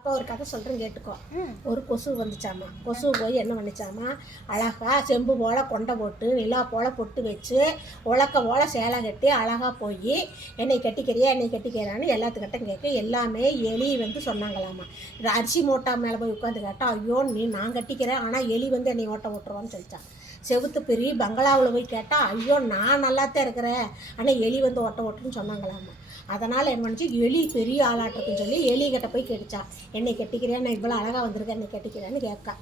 அப்போ ஒரு கதை சொல்கிறேன் கேட்டுக்கோ. ஒரு கொசு வந்துச்சாமா. கொசு போய் என்ன பண்ணிச்சாமா, அழகா செம்பு போல் கொண்டை போட்டு நிலா போல் பொட்டு வச்சு உலக்க போல் சேலை கட்டி அழகாக போய் என்னை கட்டிக்கிறான்னு எல்லாத்துக்கிட்ட கேட்க எல்லாமே எலி வந்து சொன்னாங்களாமா. அரிசி மூட்டா மேலே போய் உட்காந்து கேட்டால், ஐயோ நீ நான் கட்டிக்கிறேன், ஆனால் எலி வந்து என்னை ஓட்ட ஓட்டுருவான்னு சொல்லிச்சான். செவுத்து பெரிய பங்களாவில் போய் கேட்டால், ஐயோ நான் நல்லாத்தான் இருக்கிறேன், ஆனால் எலி வந்து ஓட்டுன்னு சொன்னாங்களாமா. அதனால் என்ன பண்ணிச்சு, எலி பெரிய ஆளாட்டுக்குன்னு சொல்லி எலிகிட்ட போய் கேட்டுச்சா, என்னை கட்டிக்கிறேன், நான் இவ்வளோ அழகாக வந்திருக்கேன், என்னை கட்டிக்கிறேன்னு கேட்கா.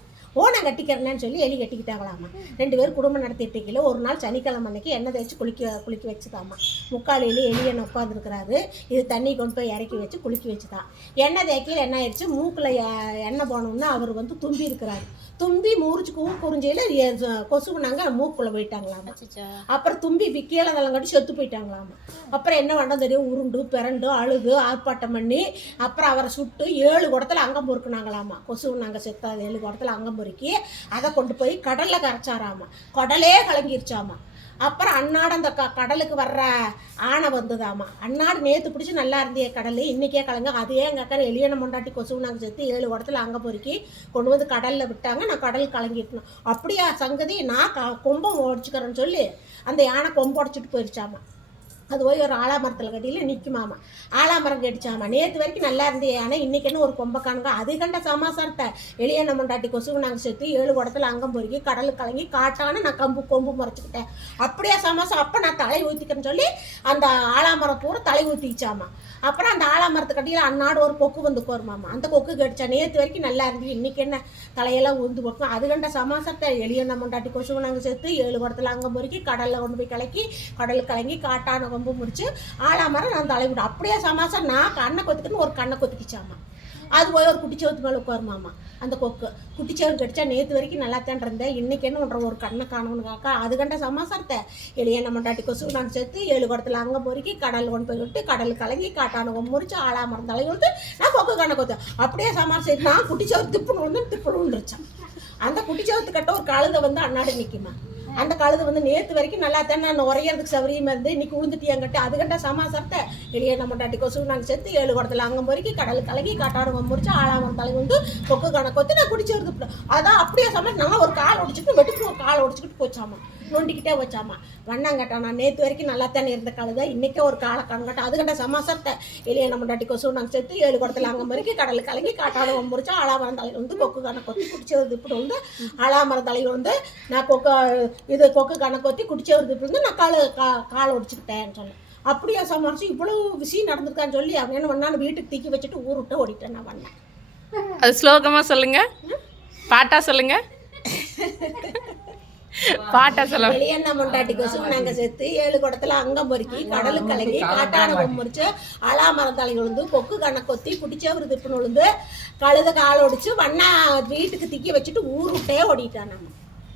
நான் கட்டிக்கிறேன்னு சொல்லி எலி கட்டிக்கிட்டாங்களாமா. 2 பேரும் குடும்பம் நடத்திட்டு இருக்கல. ஒரு நாள் சனிக்கிழமை அன்னைக்கு எண்ணெய் தேய்ச்சி குளிக்க வச்சுதாம்மா. முக்காலியில் எலி எண்ணெய் உட்காந்துருக்கிறாரு. இது தண்ணி கொண்டு போய் இறக்கி வச்சு குளிக்க வச்சுதான். எண்ணெய் தேய்க்கையில் என்ன ஆயிடுச்சு, மூக்கில் எண்ணெய் போனோம்னா அவர் வந்து தும்பி இருக்கிறாரு. தும்பி முறிச்சு குறிஞ்சையில் கொசுக்குனாங்க மூக்குள்ளே போயிட்டாங்களாமா. அப்புறம் தும்பி கீழே தள்ளங்காட்டி செத்து போயிட்டாங்களாமா. அப்புறம் என்ன வேண்டாம் தெரியும், உருண்டு பிறண்டு அழுது ஆர்ப்பாட்டம் பண்ணி அப்புறம் அவரை சுட்டு 7 குடத்தில் அங்கம் பொறுக்குனாங்களாமா. கொசுக்குனாங்க செத்தாது 7 குடத்தில் அங்கம் பொறுக்கி அதை கொண்டு போய் கடலில் கரைச்சாராமா. கடலே கலங்கிருச்சாமா. அப்புறம் அன்னாடு அந்த கடலுக்கு வர்ற ஆணை வந்ததாமா. அன்னாடு நேற்று பிடிச்சி நல்லா இருந்தே கடல் இன்றைக்கே கலங்க. அதே எங்கள் அக்கா எலியனை மொண்டாட்டி கொசுவு நாங்கள் சேர்த்து 7 இடத்துல அங்கே பொறுக்கி கொண்டு வந்து கடலில் விட்டாங்க. நான் கடல் கலங்கிட்டணும். அப்படியா சங்கதி, நான் கொம்பம் உடச்சிக்கிறேன்னு சொல்லி அந்த யானை கொம்பு உடச்சிட்டு போயிடுச்சாமா. அது போய் ஒரு ஆலாமரத்தில் கட்டியில் நிற்குமாமா. ஆலாமரம் கட்டிச்சாமா. நேற்று வரைக்கும் நல்லா இருந்தே, ஆனால் இன்றைக்கி என்ன ஒரு கொம்பை காணுங்க. அது கண்ட சமாசாரத்தை எலியனை மொண்டாட்டி கொசுவு நாங்கள் சேர்த்து 7 குடத்தில் அங்கம் பொறுக்கி கடலுக்கு கலங்கி காட்டான நான் கொம்பு முறைச்சிக்கிட்டேன். அப்படியே சமாசம். அப்போ நான் தலை ஊற்றிக்கிறேன்னு சொல்லி அந்த ஆலாமரம் பூரா தலை ஊற்றிச்சாமா. அப்புறம் அந்த ஆலாமரத்து கட்டியில் அன்னாடு ஒரு கொக்கு வந்து கோருமாமா. அந்த கொக்கு கடிச்சா நேற்று வரைக்கும் நல்லா இருந்தது, இன்றைக்கி என்ன தலையெல்லாம் உந்து போட்டோம். அது கண்ட சமாசத்தை எலியனை மொண்டாட்டி கொசுவு நாங்கள் சேர்த்து 7 குடத்தில் அங்கம் பொறுக்கி கடலில் கொண்டு போய் கடலுக்கு கலங்கி காட்டான கொம்பு முடிச்சு ஆலாமரம் நான் தலை விடும். அப்படியே சமாசம் நான் கண்ணை கொத்துக்குன்னு ஒரு கண்ணை கொத்துக்கிச்சாமா. அது போய் ஒரு குட்டிச்சவத்து மேலே உட்காருமாமா. அந்த கொக்கு குட்டிச்சவன் கடிச்சா நேற்று வரைக்கும் நல்லா தான் இருந்தேன், இன்றைக்கி என்ன பண்ணுற ஒரு கண்ணை காணணும்னு காக்கா. அது கண்ட சமாசாரத்தை எலியனை மொண்டாட்டி கொசு நான் சேர்த்து 7 குடத்தில் அங்கே பொறுக்கி கடல் கொண்டு போய் விட்டு கடல் கலங்கி காட்டான கொம்பு முறிச்சு ஆலாமரம் தலை கொடுத்து நான் கொக்கு கண்ணை கொத்தேன். அப்படியே சமாசம் நான் குட்டிச்சவத்து திப்புன்னு விழுந்துருச்சேன். அந்த குட்டிச்சவத்து கட்ட ஒரு கழுதை வந்து அன்னாடு நிற்குமா. அந்த கழுது வந்து நேற்று வரைக்கும் நல்லா தான் நான் உரையிறதுக்கு சௌரியமாக இருந்து இன்றைக்கி உளுந்துட்டியாங்கட்டு. அது கண்ட சமாசாரத்தை எலியனை மொண்டாட்டி கொசு நாங்கள் சேர்த்து 7 குடத்தில் அங்கம் பொறுக்கி கடல் கலங்கி காட்டான முறிச்சு ஆலாமரம் தலை வந்து கொக்கு கணக்கு வந்து நான் குடிச்சு வருது. அதான் அப்படியே சமாளிச்சு நான் ஒரு கால் ஒடிச்சிட்டு வெட்டுக்கு ஒரு கால் ஒடிச்சிக்கிட்டு போச்சாமா. நோண்டிக்கிட்டே வச்சாமா. வண்ணாங்கட்டா நான் நேற்று வரைக்கும் நல்லா தானே இருந்த கழுதை, இன்றைக்கே ஒரு காலை கண்கட்டா. அது கண்ட சமாசாரத்தை எலியனை மொண்டாட்டி கொசு நாங்கள் சேர்த்து 7 குடத்தில் அங்கம் பொறுக்கி கடல் கலங்கி காட்டான முறிச்சு ஆலாமரம் தலையில் வந்து கொக்கு கணக்கு கொத்தி குடிச்சு வருது. இப்படி வந்து ஆலாமரம் தலையில் வந்து நான் கொக்கு கணக்கு குடிச்சே வருது. இப்படி வந்து நான் காலை ஒடிச்சுக்கிட்டேன்னு சொன்னேன். அப்படியே சமாளிச்சு இவ்வளோ விஷயம் நடந்திருக்கான்னு சொல்லி அவங்க என்ன பண்ணான்னு வீட்டுக்கு தூக்கி வச்சுட்டு ஊருவிட்டு ஓடிட்டேன் நான் வந்தேன். அது ஸ்லோகமாக சொல்லுங்க, பாட்டா சொல்லுங்க. பாட்டா சொல்ல எலியனை மொண்டாட்டி கொசு நாங்கள் சேர்த்து 7 குடத்தில் அங்கம் பொறுக்கி கடலுக்கு கலங்கி காட்டான கொம்பு முறிச்சு ஆலாமரம் தலை விழுந்து கொக்கு கணக்கு கொத்தி குடிச்சே ஒரு திப்புன்னு விழுந்து கழுத கால் ஒடிச்சு வண்ணா வீட்டுக்கு திக்கி வச்சுட்டு ஊருவிட்டே ஓடிட்டான் நம்ம.